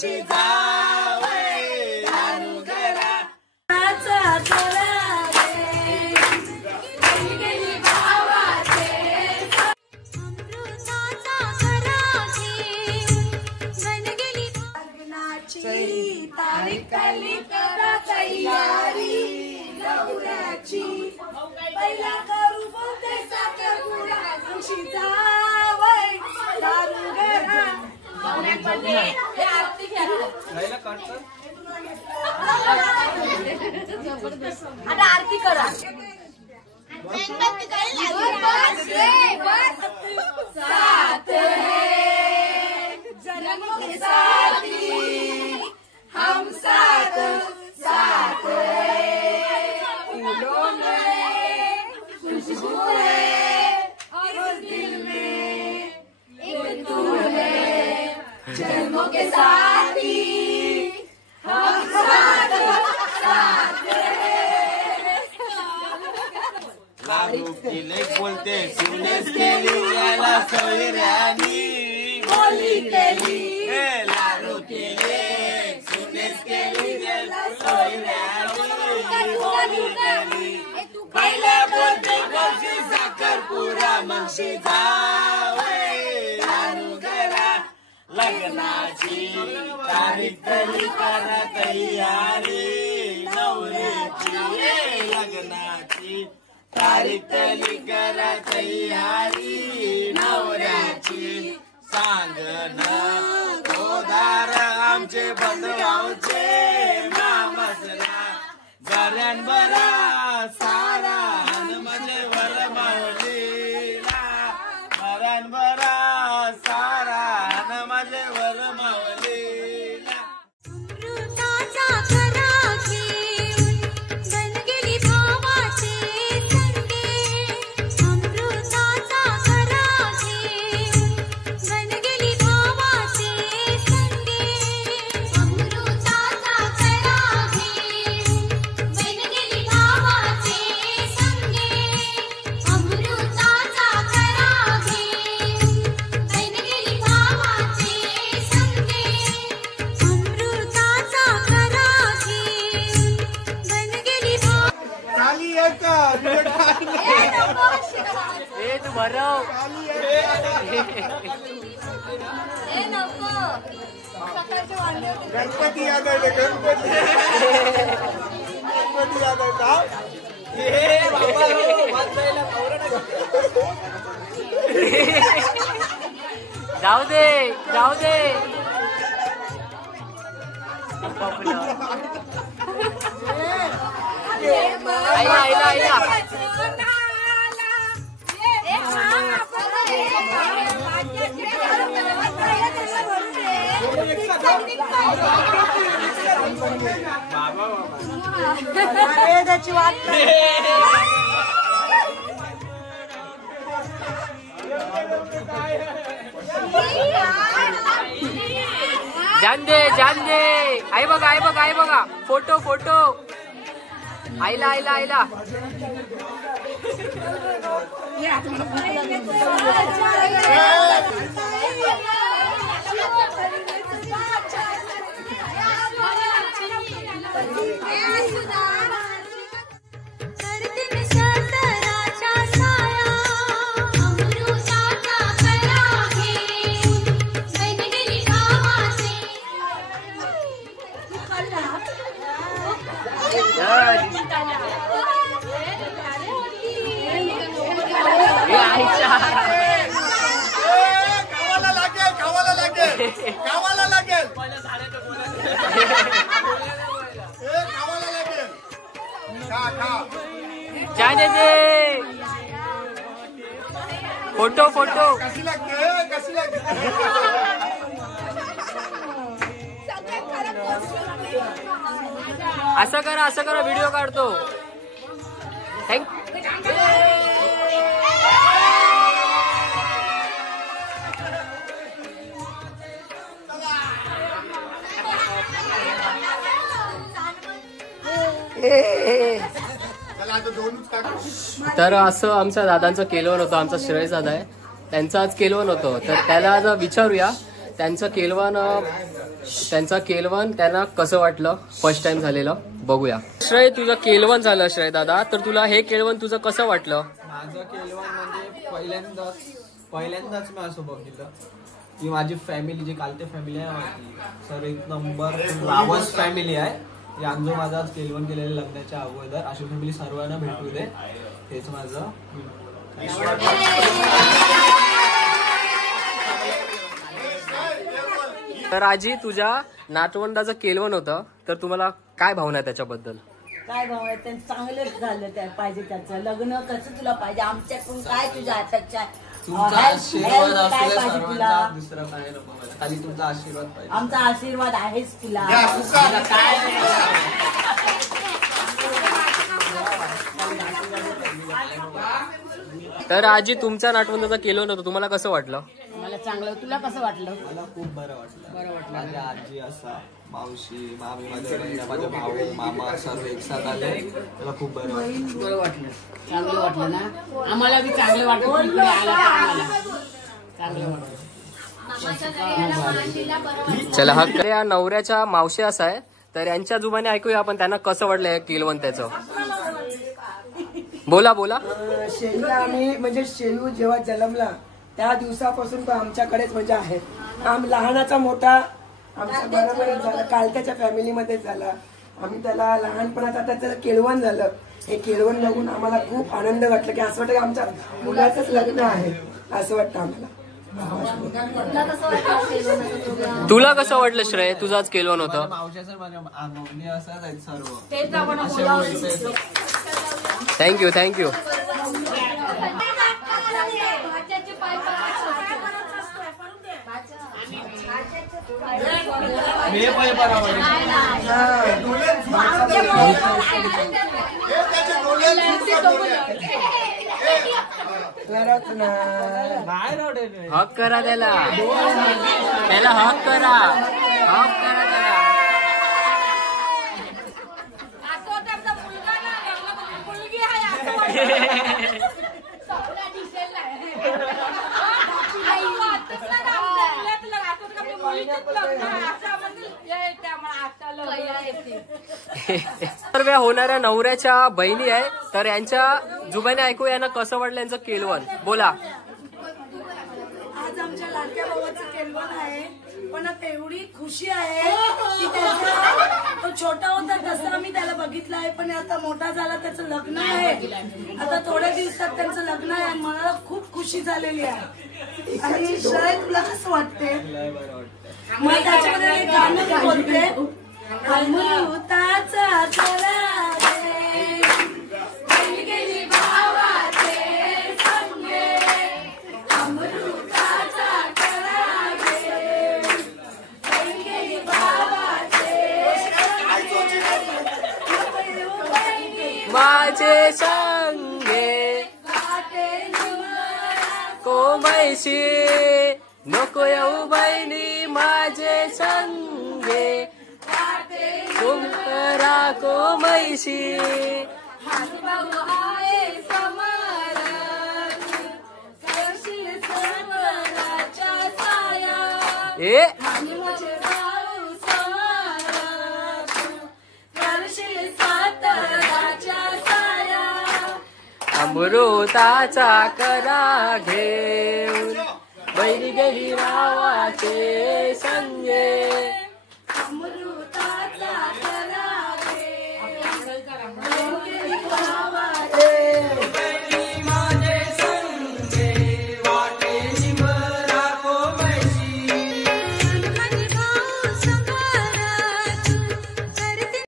मगशी जावई दारू घरा तारीखली करा तयारी नवऱ्याची पहिला करू बोलते साखरपुडा मगशी जावई दारू घरा आता आरती करा साथ जन्म के साथी हम साथ साथ फूलों में खुशबू है और दिल में एक तू है जन्मों के साथी हम साथ साथ लाडू केले बोलते सुनेस केली याला सोयऱ्यानी बोली केली लाडू केले सुनेस केली याला सोयऱ्यानी पहिला बोलते मगशी साखरपुडा मगशी जावई दारू घरा लग्नाची तारीख तरी करा तयारी नवऱ्याची लग्नाची तारीख तरी करा तयारी नवऱ्याची सांगण गोदार आमचे बंधवांचे मामसला घऱ्यान बरा सारा म्हणजे वर मावलीला घऱ्यान बरा सारा म्हणजे वर मावलीला गणपती यादव गणपती यादव का जाऊ दे जाऊ दे आईला आईला आईला त्याची वाट जान दे आई बघा आई बघा आई बघा फोटो फोटो आईला आईला आईला गावाला लागेल जाने दे फोटो फोटो कशी लागते कशी लागते असं करा व्हिडिओ काढतो तर असं आमच्या दादांचं केलवण होतं. आमचा श्रेयस दादा आहे, त्यांचं आज केलवण होतं. तर त्याला आज विचारूया त्यांचं केलवण त्यांचा केलवन त्यांना कसं वाटलं, फर्स्ट टाइम झालेलं बघूया. श्रेय तुझं केलवन झालं श्रेय दादा, तर तुला हे केलवन तुझं कसं वाटलं? माझं केलवन म्हणजे पहिल्यांदाच मी असं बघितलं की माझी फॅमिली जी कालते फॅमिली आहे माझी सर एक नंबर लावस फॅमिली आहे. यांजो माझा केलवन केलेलं लग्नाच्या अगोदर अशी फॅमिली सर्वांना भेटू दे, हेच माझं. तर आजी तुझ्या नातवंडाचं केलवन होतं, तर तुम्हाला काय भावना आहे त्याच्याबद्दल? काय भाव आहे त्यांचं चांगलंच झालं त्या पाहिजे, त्याचं लग्न कसं तुला पाहिजे, आमच्याकडून काय तुझ्या अपेक्षा आहे, तुमचा आशीर्वाद असू काय दे पाहिजे तुला, सर्वांचा, दुसरं काय नको मला, खाली तुमचा आशीर्वाद पाहिजे. आमचा आशीर्वाद आहेच तुला. तर आजी तुमच्या नातवंडाचं केलवन होतं, तुम्हाला कसं वाटलं? मला चांगलं, तुला कसं वाटलं? मला खूप बरं वाटलं. माझ्या आजी असा, मावशी, मामी, माझे भाऊ, मामा सर्व एकसाथ आले, मला खूप बरं वाटलं. चांगलं वाटलं ना, आम्हाला बी चांगलं वाटलं. चांगलं वाटलं. चला हा या नवऱ्याच्या मावशी असा आहे, तर यांच्या जुबाने ऐकूया आपण त्यांना कसं वाटलं हे केलवन त्याचं. बोला बोला. शेलूला आम्ही म्हणजे शेलू जेव्हा जन्मला त्या दिवसापासून तो आमच्याकडेच म्हणजे आहे. लहानाचा मोठा आमच्या बरोबरच झाला, कालत्याच्या फॅमिलीमध्येच झाला. आम्ही त्याला लहानपणाचा त्याचं केळवण झालं. हे केळवण बघून आम्हाला खूप आनंद वाटला की असं वाटतं की आमच्या मुलाचंच लग्न आहे असं वाटतं आम्हाला. तुला कसं वाटलं श्रेय, तुझाच केलवन होतं? मावशी सर माझ्या मम्मी असंच आहेत सर्व. Thank you thank you. हक करा त्याला, त्याला हक करा, हक करा त्याला. तर होणाऱ्या नवऱ्याच्या बहिणी आहे, तर यांच्या जुबाने ऐकू यांना कसं वाटलं यांचं केलवन. बोला. आज आमच्या लाडक्या भावाचं केलवन आहे, पण आता एवढी खुशी आहे की त्याचा तो छोटा होता तसं आम्ही त्याला बघितलं आहे, पण आता मोठा झाला, त्याचं लग्न आहे. आता थोड्या दिवसात त्यांचं लग्न आहे, मला खूप खुशी झालेली आहे. आणि श्रेय तुला कसं वाटते? मग त्याच्यामध्ये एक गाणं बोलते, अमृताचा चला रे, गेली भावाचे संगे, अमृताचा चला रे, गेली भावाचे माझे संगे कोंबैशी नको येऊ बहिणी माझे संगे, तुमकरा कोंबैशी ए अमृताचा करा घेऊन, बहिणी गेली रावाचे संगे. अमृताचा करा घेऊन,